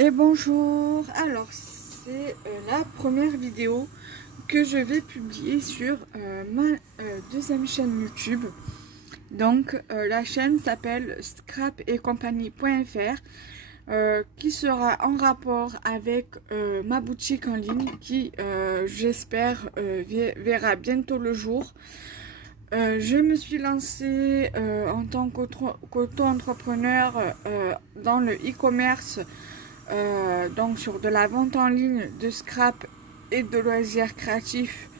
Et bonjour, alors c'est la première vidéo que je vais publier sur ma deuxième chaîne YouTube. Donc la chaîne s'appelle Scrap et Compagnie.fr qui sera en rapport avec ma boutique en ligne qui j'espère verra bientôt le jour. Je me suis lancée en tant qu'auto-entrepreneur dans le e-commerce, donc sur de la vente en ligne de scrap et de loisirs créatifs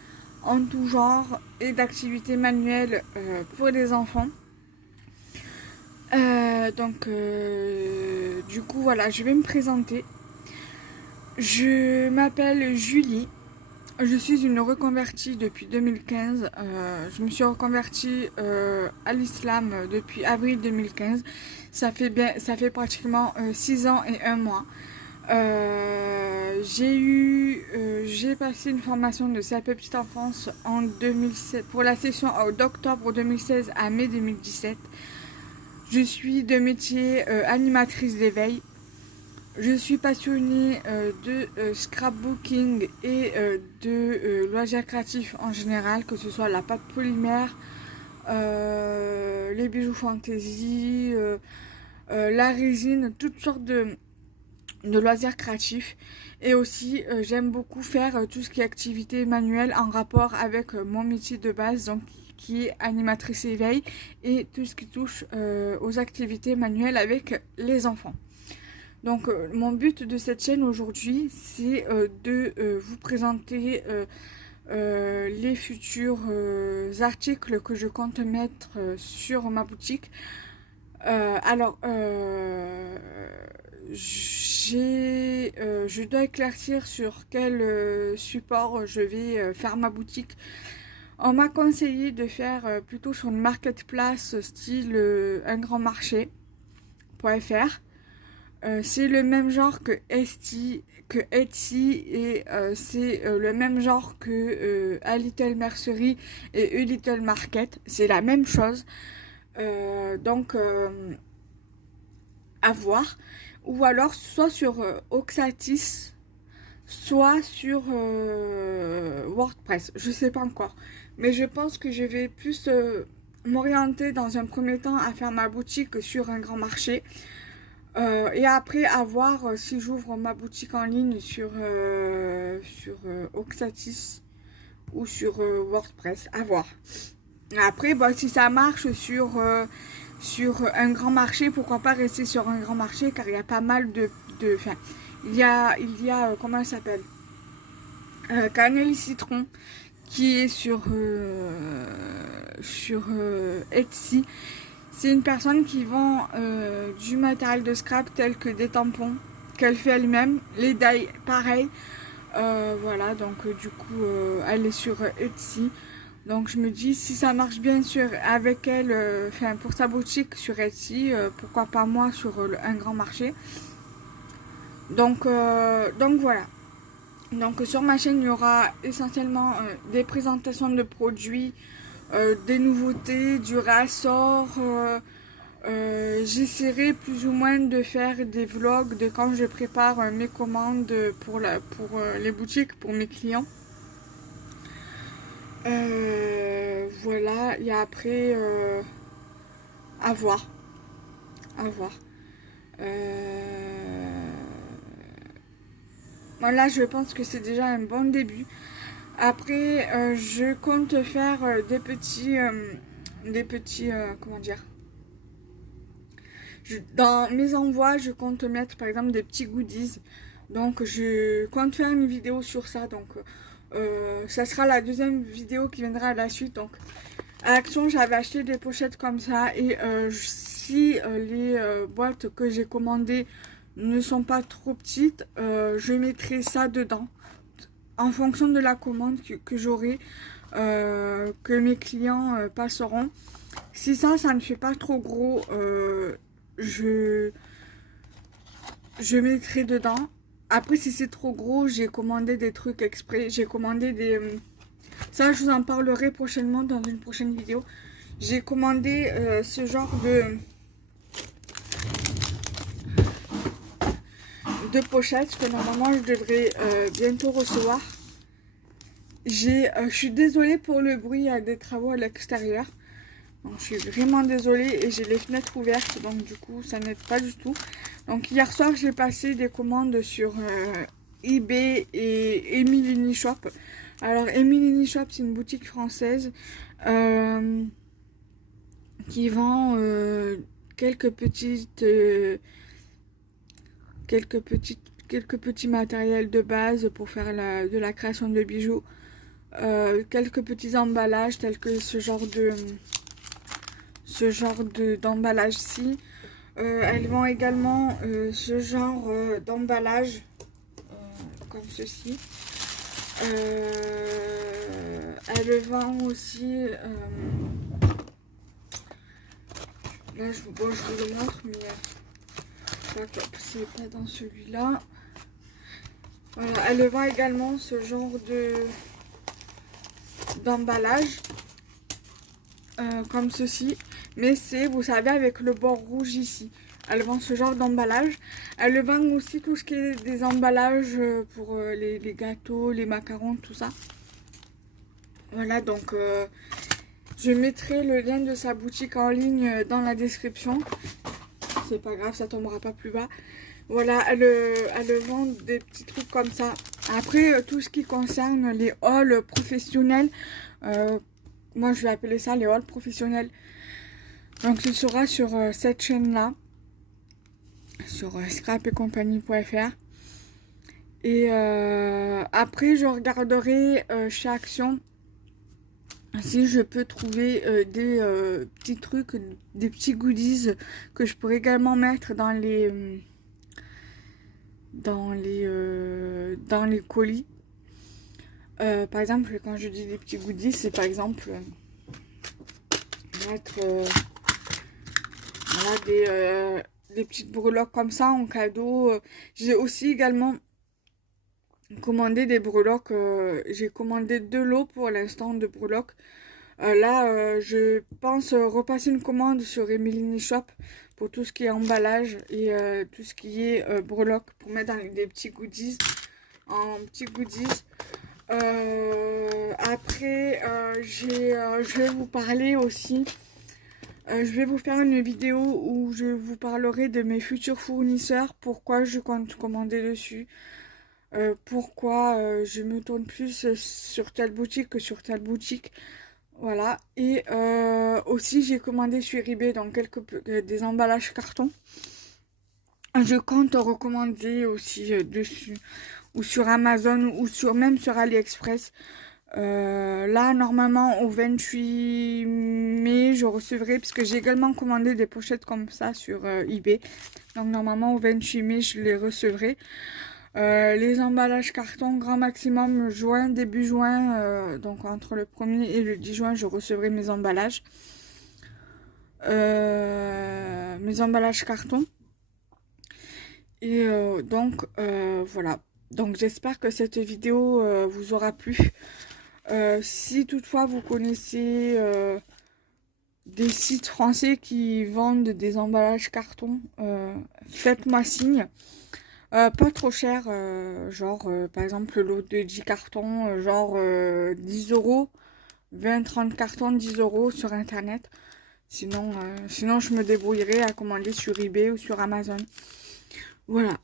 en tout genre et d'activités manuelles pour les enfants. Du coup voilà, je vais me présenter. Je m'appelle Julie. Je suis une reconvertie depuis 2015. Je me suis reconvertie à l'islam depuis avril 2015. Ça fait pratiquement 6 ans et 1 mois. J'ai passé une formation de CAP Petite Enfance en 2007 pour la session d'octobre 2016 à mai 2017. Je suis de métier animatrice d'éveil. Je suis passionnée de scrapbooking et de loisirs créatifs en général, que ce soit la pâte polymère, les bijoux fantaisie, la résine, toutes sortes de loisirs créatifs. Et aussi j'aime beaucoup faire tout ce qui est activité manuelle en rapport avec mon métier de base, donc qui est animatrice éveil, et tout ce qui touche aux activités manuelles avec les enfants. Donc mon but de cette chaîne aujourd'hui, c'est de vous présenter les futurs articles que je compte mettre sur ma boutique. Je dois éclaircir sur quel support je vais faire ma boutique. On m'a conseillé de faire plutôt sur une marketplace style un grand marché.fr. C'est le même genre que Etsy et c'est le même genre que A Little Mercery et A Little Market. C'est la même chose. Donc à voir. Ou alors soit sur Oxatis, soit sur WordPress. Je sais pas encore. Mais je pense que je vais plus m'orienter dans un premier temps à faire ma boutique sur un grand marché. Et après, à voir si j'ouvre ma boutique en ligne sur Oxatis ou sur WordPress. À voir. Après, bah, si ça marche sur un grand marché, pourquoi pas rester sur un grand marché, car il y a pas mal enfin, il y a comment elle s'appelle, Cannelle Citron, qui est sur Etsy. C'est une personne qui vend du matériel de scrap tel que des tampons qu'elle fait elle-même, les die pareil. Voilà, donc du coup elle est sur Etsy. Donc je me dis, si ça marche bien avec elle, enfin pour sa boutique sur Etsy, pourquoi pas moi sur un grand marché. Donc voilà. Donc sur ma chaîne, il y aura essentiellement des présentations de produits, des nouveautés, du réassort. J'essaierai plus ou moins de faire des vlogs de quand je prépare mes commandes pour les boutiques, pour mes clients. Voilà, et après à voir. Voilà, je pense que c'est déjà un bon début. Après, je compte faire comment dire, dans mes envois, je compte mettre par exemple des petits goodies. Donc je compte faire une vidéo sur ça. Donc ça sera la deuxième vidéo qui viendra à la suite. Donc à Action, j'avais acheté des pochettes comme ça. Et si les boîtes que j'ai commandées ne sont pas trop petites, je mettrai ça dedans en fonction de la commande que j'aurai, que mes clients passeront. Si ça ne fait pas trop gros, je mettrai dedans. Après, si c'est trop gros, j'ai commandé des trucs exprès. J'ai commandé des... Ça, je vous en parlerai prochainement dans une prochaine vidéo. J'ai commandé ce genre 2 pochettes que normalement je devrais bientôt recevoir. Je suis désolée pour le bruit, il y a des travaux à l'extérieur. Donc je suis vraiment désolée et j'ai les fenêtres ouvertes, donc du coup ça n'aide pas du tout. Donc hier soir j'ai passé des commandes sur eBay et Emily Shop. Alors Emily Shop c'est une boutique française qui vend quelques petits matériels de base pour faire de la création de bijoux. Quelques petits emballages tels que ce genre d'emballage-ci. Elles vendent également ce genre d'emballage comme ceci. Elles vendent aussi là je vous le montre, mais c'est pas dans celui-là. Voilà, elle vend également ce genre d'emballage comme ceci, mais c'est, vous savez, avec le bord rouge ici. Elle vend ce genre d'emballage. Elle vend aussi tout ce qui est des emballages pour les gâteaux, les macarons, tout ça. Voilà, donc je mettrai le lien de sa boutique en ligne dans la description. C'est pas grave, ça tombera pas plus bas. Voilà, elle vend des petits trucs comme ça. Après, tout ce qui concerne les hauls professionnels, moi je vais appeler ça les hauls professionnels. Donc ce sera sur cette chaîne-là, sur scrapetcompagnie.fr. Et après, je regarderai chez Action si je peux trouver des petits trucs, des petits goodies que je pourrais également mettre dans les colis. Par exemple, quand je dis des petits goodies, c'est par exemple mettre voilà, des petites breloques comme ça en cadeau. J'ai aussi également commandé des breloques. J'ai commandé 2 lots pour l'instant de breloques. Là, je pense repasser une commande sur Emily Shop pour tout ce qui est emballage et tout ce qui est breloques pour mettre dans des petits goodies, en petits goodies. Après, je vais vous parler aussi. Je vais vous faire une vidéo où je vous parlerai de mes futurs fournisseurs, pourquoi je compte commander dessus, pourquoi je me tourne plus sur telle boutique que sur telle boutique. Voilà, et aussi j'ai commandé sur eBay donc des emballages carton. Je compte recommander aussi dessus, ou sur Amazon, ou même sur AliExpress. Là, normalement, au 28 mai, je recevrai, puisque j'ai également commandé des pochettes comme ça sur eBay. Donc, normalement, au 28 mai, je les recevrai. Les emballages carton, grand maximum juin, début juin, donc entre le 1er et le 10 juin, je recevrai mes emballages. Mes emballages carton. Et donc, voilà. Donc, j'espère que cette vidéo vous aura plu. Si toutefois vous connaissez des sites français qui vendent des emballages carton, faites-moi signe. Pas trop cher, genre par exemple le lot de 10 cartons, genre 10 euros, 20-30 cartons, 10 euros sur internet. Sinon je me débrouillerai à commander sur eBay ou sur Amazon. Voilà.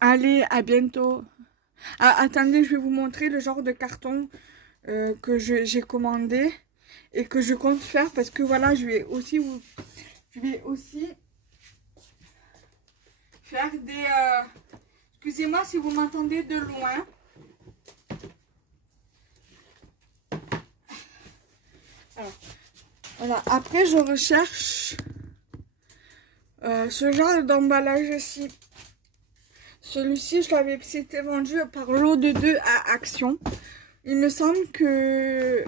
Allez, à bientôt. Ah, attendez, je vais vous montrer le genre de carton que j'ai commandé et que je compte faire, parce que voilà, je vais aussi faire des... excusez-moi si vous m'entendez de loin. Alors, voilà, après je recherche ce genre d'emballage ici. Celui-ci, c'était vendu par lot de 2 à Action. Il me semble que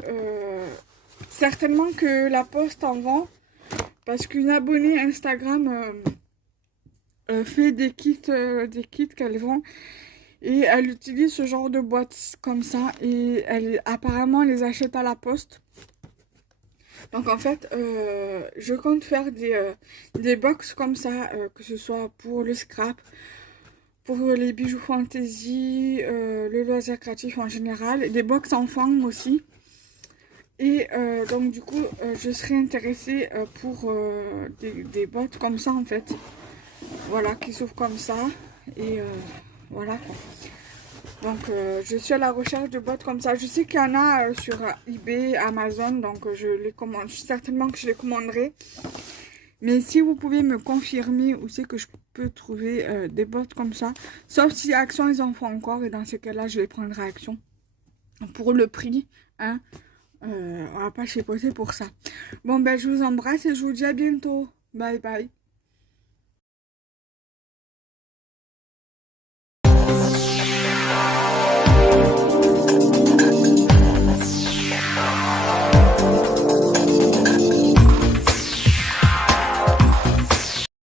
certainement que la Poste en vend, parce qu'une abonnée Instagram fait des kits qu'elle vend, et elle utilise ce genre de boîtes comme ça, et elle apparemment les achète à la Poste. Donc en fait, je compte faire des box comme ça, que ce soit pour le scrap pour les bijoux fantaisie, le loisir créatif en général, des box enfants aussi. Et donc du coup, je serais intéressée pour des boîtes comme ça en fait. Voilà, qui s'ouvrent comme ça. Et voilà quoi. Donc je suis à la recherche de boîtes comme ça. Je sais qu'il y en a sur eBay, Amazon, donc je les commande. Certainement que je les commanderai. Mais si vous pouvez me confirmer où c'est que je peux trouver des boîtes comme ça. Sauf si Action ils en font encore. Et dans ce cas-là, je les prendrai à Action. Pour le prix, hein. On va pas chipoter pour ça. Bon ben je vous embrasse et je vous dis à bientôt. Bye bye.